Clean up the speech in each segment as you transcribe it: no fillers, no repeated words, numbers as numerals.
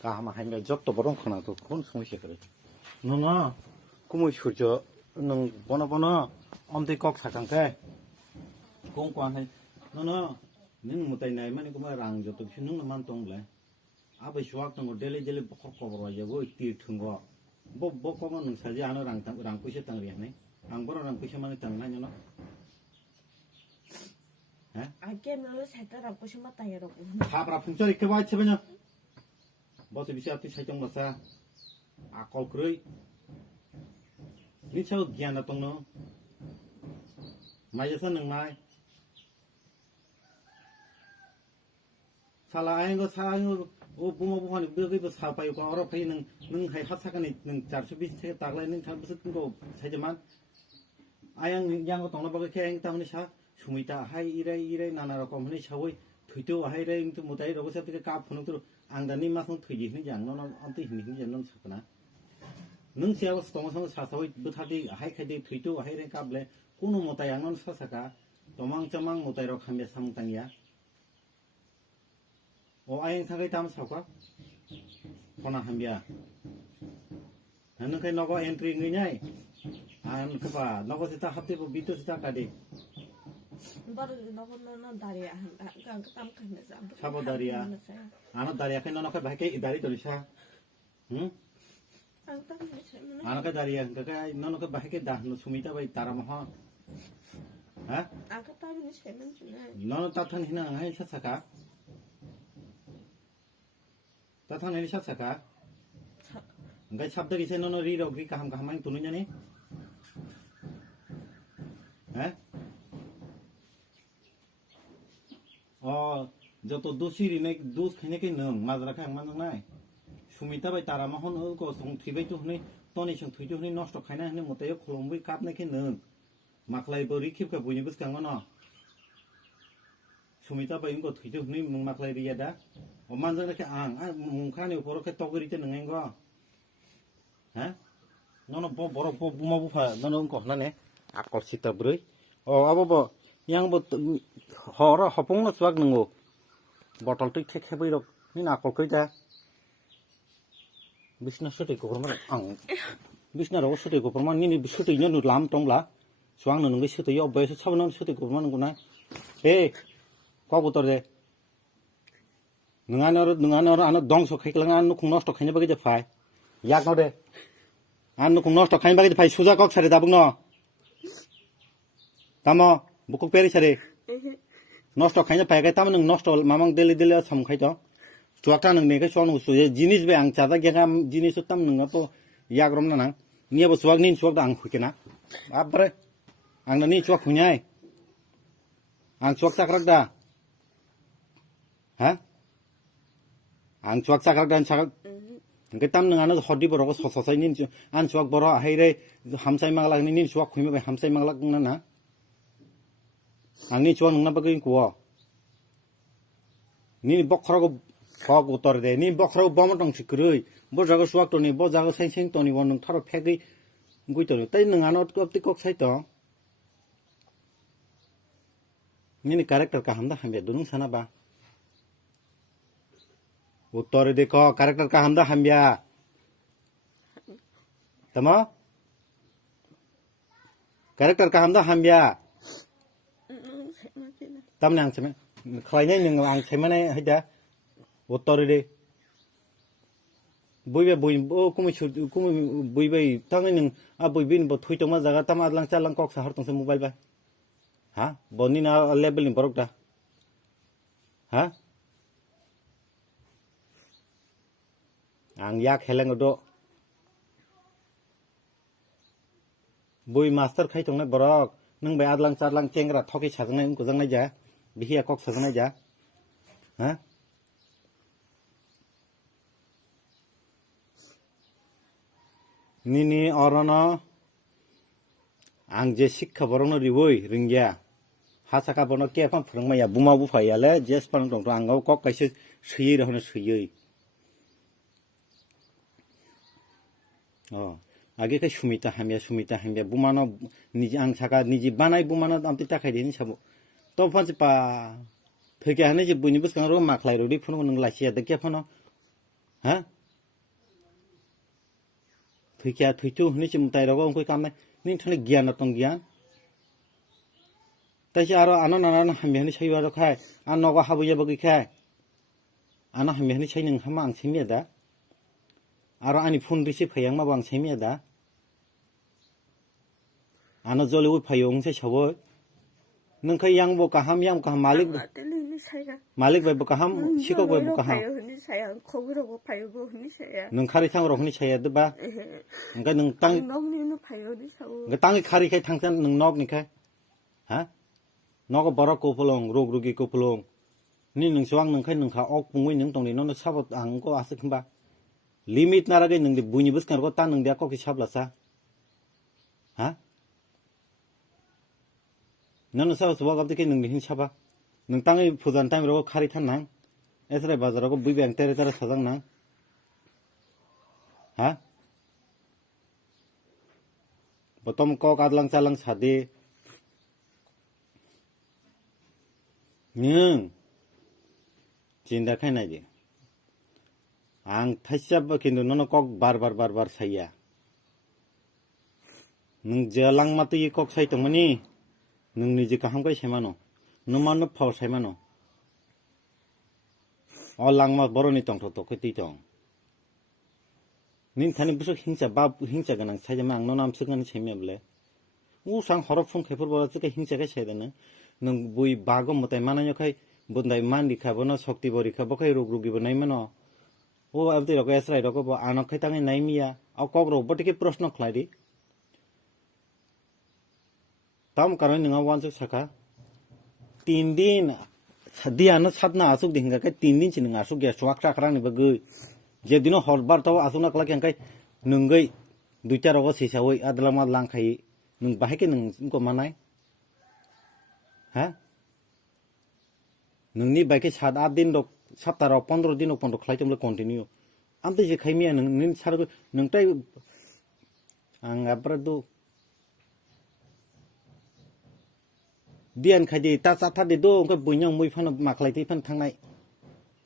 가마 하면 접도 보러 가나도 그건 성시 그래. 너나 꿈을 쉬죠. 너 보나 엄대 꼭 사장대. 공관해. 너나 는 못해 나이만 이거 뭐랑 저도 쉬는 놈만 동래. 아버 쉬었던 거 델리 버커버로 하고 뛰tun거. 뭐 거는 사지 않으랑 랑 부셨던 거 아니네. 안 보러랑 부셔만 했던 거 아니야? 게임을 살더라고 싶었다 여러분. 다브라 풍절 이렇게 와 쳐보냐? 뭐서 비시 앞에 살짝 넣자. 아까 그래. 니처 기안나 동너. 마이에서 능마이. 살아잉거 부모부하니 그거 사파이고 어라파이 능 하사가니 능 자르수비스테 딱라이는 잘 무슨 거 세지만 아양 양거 동너 버거 캐행 때문에 샤 수미다 하이 이래 나나라 거문이 샤오이 퇴도 하이래 또 못하이 라고 세트가 까 보는 또 앙다니 마성 퇴지 흔지 않노는 엄티 흔지 않노는 사거나 능 시하고 동성 사사위 못하디 하이카디 퇴도 하이래 까블레 고노 못하이 않노는 사사가 도망저망 못하이로 하며 삼당이야 아잉 타게 담 사과 보나 한비야 나는 그 너가 엔트리 그냐이 안 그봐 너가 진짜 합대부 비트 진짜 가디 바로 너는 다리야 그 땀까면서 사보 다리야 아노 다리야 그 너가 바게 이 다리 돌이샤 응 아노 그 다리야 그가 너가 바게 다너 수미다 바이 따라마 하 아까 따르는 세면 주네 너는 따탄 희나 해 샷사가 따탄 해 샷사가 그러니까 삽들이 세 너는 리로 그러니까 한 가만히 두느냐니 에? 저또 도시리네 도스 캐네게 능 마즈라카 양만 나이 수미타 바이 따라마 헌 거 송티베 투니 또니 성 투주니 노스토 카이나 하는 못해요 콜롬비 깝네게 능 마클라이 버리 킵가 보니 버스 강거나 수미타 바이 거 투주니 능 마클라이 리야다 만저렇게 뭉카니 보렇게 떡그리 때 능한 거 에? 너는 뭐라 부마부파 너는 거 하나네 아까 식다 버리 아버버 양보 허라 허봉나 수학 능고 버틀 또 책 해보이러 니 아까 그자 비스나 수도 있고 그러면 비스나라고 수도 있고 그러면 니 수도 있는 람 동라 수학 넣는 거 수도 옆에서 차보는 수도 있고 그러면구나 과부터래 능안어로 안 동서 khách 안 놓고 너스토 khách 바게 파이 약 너래 안 놓고 너스토 khách 바게 파이 수자 꼭 차례 다분 너 담어 목꼭 빼리 차례 너스토 khách 파이게 담은 너스토 마망 델리 섬 khách 수학자는 내가 쇼는 수에 지니스 배앙 자다 걔가 지니스 담는 거또 약 그럼 나랑 니가 수학 닌 수학도 안 खु게나 아브레 앙나니 수학 खु냐이 안 수학 사그락다 하 안 수학 사각단 사각 그 땀능 안에 허디 버러고 서서서 닌 안 수학 버러 하이래 함사이 망락 닌 수학 구이면 함사이 망락 나나 안니 수학 능나 버긴 구워 니 버커라고 버고 떨어대 니 버커라고 버머동 시끄러이 뭐 저거 수학 돈이 뭐 저거 생생 돈이 원능 타로 팩이 구이더니 떼능 안에 어떻게 꼭 사이더 니니 캐릭터 का हमदा हमें दोनों सना बा उत्तर देखो कैरेक्टर का हमदा हम्या तमा कैरेक्टर का हमदा हम्या तम नंग से में खाइने नंग आंग से में है जा उत्तर दे बुई बुई तंग नंग बुई बिन थुई तो मा जगह तम आदलांग चालांग कॉक सहर तो से मोबाइल बा हाँ बनी ना लेवल नहीं बरोक दा हाँ आं याक हेलेंग दो बुई मास्टर खाई तंग बरोक नंग बे आदलांग चालांग चेंगरा थोके छाजंग उनको जंग जा बिहिया कॉक छाजंग जा हाँ नी और ना आं जे शिक्षा बरोनो रिवोई रिंगिया हासाका बनो केफां फोरोंमाया बुमा बुफायाले जेस पान दंथ आंगाव कक कायसे सैयै रहनो सैयै आगे के सुमिता हामिया बुमानो निजी आं साका निजी बानाय बुमानो आमति ताखाय दिनि साबो तो फानसे पा थैके हाने जे बुनि बुसखां रो माखलाय रोदि फुनो नों लासिया दे केफानो hả thầy kia thầy chú ní chim tay đâu ông coi cam này nín thằng này gian là tông gian tại sao aro anh nó hàm miếng ní chơi vào đó khai anh nó có habu ya bagi khai anh hàm miếng ní chơi nương hàm ang xem gì đó aro anh phone receive hay yang mà bang xem gì đó anh rồi lui phải ông sẽ chào nương khai yang bộ cả ham malik malik vậy bộ cả ham 시각 vậy bộ cả ham 거기로 봐요, 흔히서야. nương khai thang rồi 흔히 chơi được ba cái nương tăng 넉니는 봐요, 흔히서. cái tăng khai khai thang sen nương nóc này khai hả nó có bảo cô phulong rug rugi cô phulong ni nương xoang nương khai nương khá ốc bung với nương tông này nó sắp ăn có ác không ba limit nara cái nương đi bunyi bus kan có tan nương dia có cái sắp là sao hả 너는 싸워서 와가지고 걔는 힘 차봐. 능 땅에 부산 땅이라고 칼이 탔나? 에스레 바자라고 무비앙 때려 따라 사장나? 하? 보통 꼭 아들랑 짤랑 사디. 능 진다 캐나지. 앙 타시잡바 kindu 너는 꼭 바르바르바르 사이야. 능 저랑 마또 이꼭 사이 때문에 नोंनि जे काहामखाय सेमानो नमानो फाव सेमानो अ लांमा बरनि तंथ तखै ति दं निन थानि बुसु हिंसा गोनां साइजामा आंनो नाम सुगन सेमेबले उ सां हरफ फुं खेफोर बरा जके हिंसा के सेदनो नों बुइ बागम मताय मानायखाय बुन्दाय मानदि खाबनो शक्ति बरि खाबखाय रोग रोगिबो नायमानो ओ आबदि रको एसराय रको बो आनखाय ताङै नायमिया अ कग्रो बटिके प्रश्न खलायदि तम कारण नङा वानसु साखा 3 दिन दियानो सातना आसुक दिंगा के 3 दिन सिनङा आसुक या स्वाक चाखरा नि बगै जे दिनो हरबार ताव आसुना कला केंखाय नंगै दुइटा रगो सिसावै आदलामा लांखाय नों बाहायके नोंको मानाय हा नोंनि बायके 7-8 दिन दक सप्ताह 15 दिन पन्द खलायतमले कन्टिन्यू आमते जे खायमिया नों सारगो नोंटाय आं आब्रादु दियान खायदि ता चाथा दे दो ओंखाय बुइनां मुइ फान माखलायथि फान थांनाय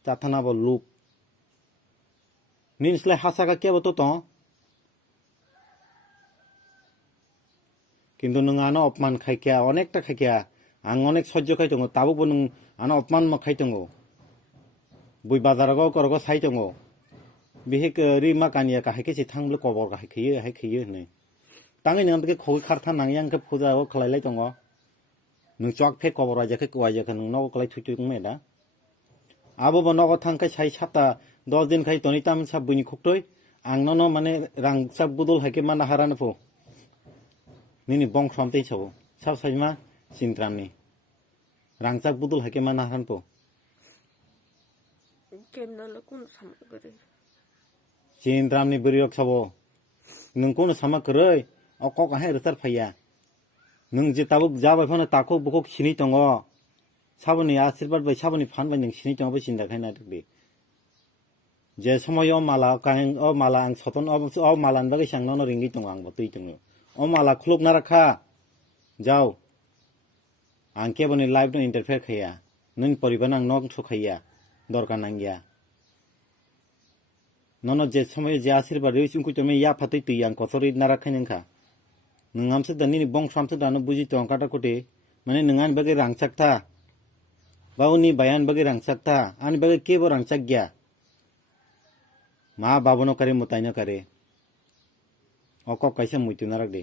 जाथाना बो लुक निनस्लाय हासागा केबो तो किन्तु नों आनो अपमान खायखिया अनेकटा खायखिया आं अनेक सह्य खाय दङ ताबो नों आनो अपमान मा खाय दङ बुइ बाजाराव करगो साय दङ बिहेक रिमा कानिया काहायके सि थांब्ले कबर हायखियो नै ताङै नों बेके खौ खारथा नांगि आंखौ फुजाव खलायलाय दङ नों चक फेक कबर आजाखै कवाजाखै नों नगो कलाय थुथुक मेदा आबो नगो थांखाय साय साता 10 दिन खाय तनि ताम साब बुनि खक्तय आं ननो माने रांसा बुदल हायके माना हारानो फो निनि बं समते छबो साब साइमा सिनत्रामनि रांसा बुदल हायके माना हारानो फो केनल कोन सामा करे सिनत्रामनि बरियक छबो नों कोन सामा करे अकक हाय रसार फैया नों जे ताबो जाबाय फानो ताखौ बखौ सिनि दङ साबनि आशीर्बाद बाय साबनि फान बाय नों सिनि दङ बे सिन्दा खायना दे जे समय माला कां अ माला आं सतन अ मालान बागै सांनो रिंगि दङ आं बतै दङ अ माला खुलुकना राखा जाओ आं केबनि लाइफ न इंटरफेयर खाया नों परिबान आं नग सखाया दरकार नांगिया ननो जे समय जे आशीर्बाद रे सिंकु तमे या फातै तै आं कसरि नारा खायनखा नोंहामसो दानि बं सामसो दानो बुजि दं काटा कोटे माने नोंहान बागै रांसाकथा बाउनि बायान बागै रांसाकथा आनि बागै केबो रांसाक गया मा बाबनो करे मुतायनो करे अक कैसे मुइतुना राख दे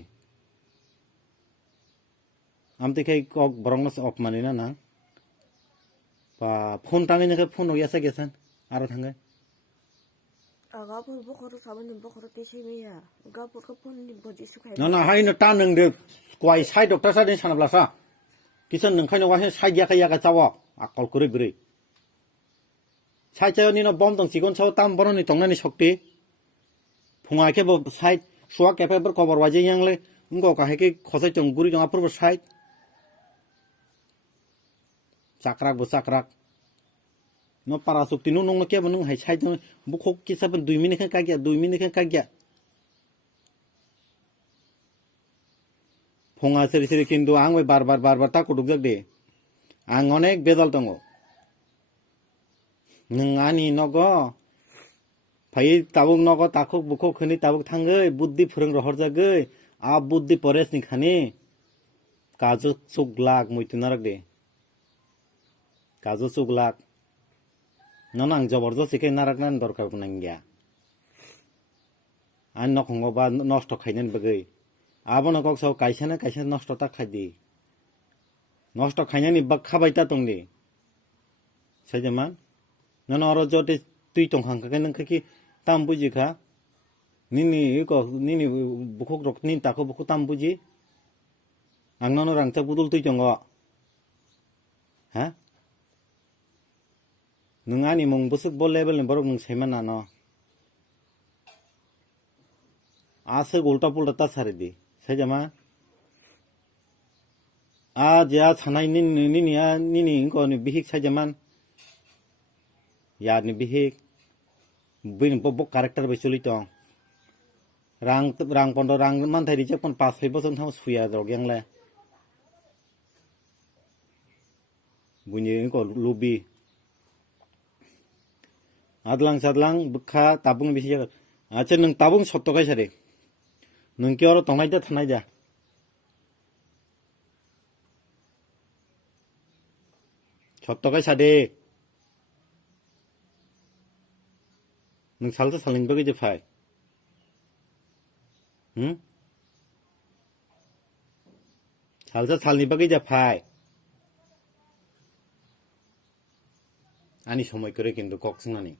आमते खाय कक बरंगस अपमानिना ना बा फोन ताङै नखे फोन यासा गेसान आरो थांगै 아가볼 버거로 사모님 버거로 떼시미야 아가볼 폰님 버지 수खा이 나나 하이नो ता नोंदो गय साइ डक्टर सादि सानाब्लासा किसन नोंखायनो वाहे साइ याका जाव आकल करे ब्रै साइ जायनिनो बम दं सिगन साव ताम बरनि तंनानि शक्ति फुङाके ब साइ सुवा केफे बर कबर वाजे यांले उंगो काहेके खसाइ तं गुरि जंगा परबो साइ चाकराक no para sukti no nong kya banung hai chai no bukhok ki sab 2 minute ka gya 2 minute ka gya phonga seri kindu ang we bar ta kuduk jak de ang onek bedal tongo nung ani nogo भाई ताबुक नगो ताकुक बुकुक खनि ताबुक थांगै बुद्धि फोरोंग्रा हरजागै आ बुद्धि परेसनि खानि काजु चुगलाक मुइतुनारक दे काजु चुगलाक नन आं जबरदस्ति के नाराकनान दरकार बुनां गया आन नखंगो बा नष्ट खायनान बगै आबो नगक साव कायसाना कायसा नष्ट ता खायदि नष्ट खायनानि बा खाबायता दंदि सायजामान नन अर जते तुइ तंखांखाके नोंखाखि ताम बुजिखा निनि निनि बुकुक रक निनि ताको बुकु ताम बुजि आं नन रांचा बुदुल तुइ तंगो हा नों आनि मुं बुसुक बल लेभेलनि बरक नों सैमाना न आसो उल्टा पुल्टा तासारिदि सायजामा आ जा सानाय निनि इंकोनि बिहिक सायजामान यारनि बिहिक बिन बब कारेक्टर बेसुलि तंग रां पन्द रां मानथाय रिजेक्ट पन 5-6 बছর थाम सुया रगयांले बुनि इंको लुबि आदलां सादलां बुखा ताबुं बिसि आच्छा नों ताबुं सत्तकाय सारे नों के अर तंनाय दा थानाय दा सत्तकाय सादे नों सालता सालिन बगै जे फाय सालता सालनि बगै जे फाय आनि समय करे किन्तु कक्सनानि